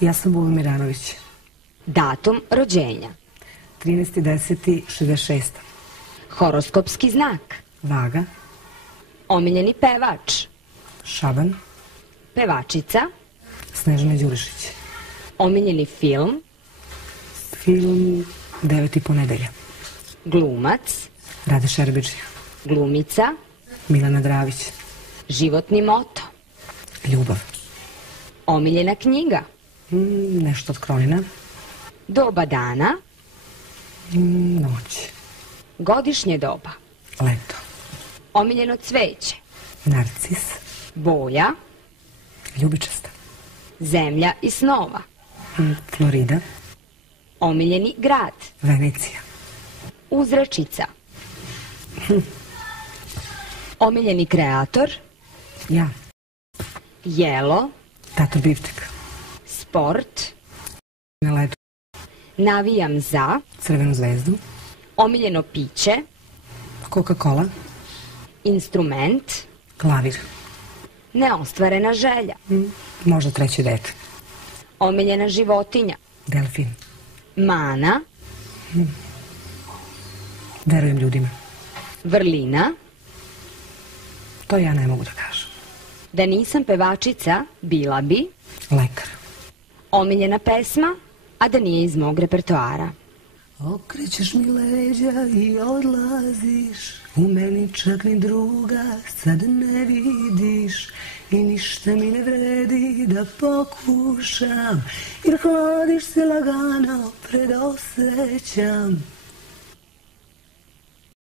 Ja sam Buva Miranović. Datum rođenja. 13.10.66. Horoskopski znak. Vaga. Omiljeni pevač. Šaban. Pevačica. Snežana Đurišić. Omiljeni film. Film Deveti ponedelja. Glumac. Rade Šerbedžija. Glumica. Milana Dravić. Životni moto. Ljubav. Omiljena knjiga. Nešto od Kronina. Doba dana. Noć. Godišnje doba. Leto. Omiljeno cveće. Narcis. Boja. Ljubičasta. Zemlja i snova. Florida. Omiljeni grad. Venecija. Uzrečica. Omiljeni kreator. Ja. Jelo. Tato Biftek. Sport. Na ledu. Navijam za. Crvenu zvezdu. Omiljeno piće. Coca-Cola. Instrument. Klavir. Neostvarena želja. Možda treće dete. Omiljena životinja. Delfin. Mana. Verujem ljudima. Vrlina. To ja ne mogu da kažem. Da nisam pevačica, bila bi. Lekar. Omiljena pesma, a da nije iz mog repertoara. Okrećeš mi leđa i odlaziš, u meni čak ni druga sad ne vidiš, i ništa mi ne vredi da pokušam, jer hladiš se lagano, predosjećam.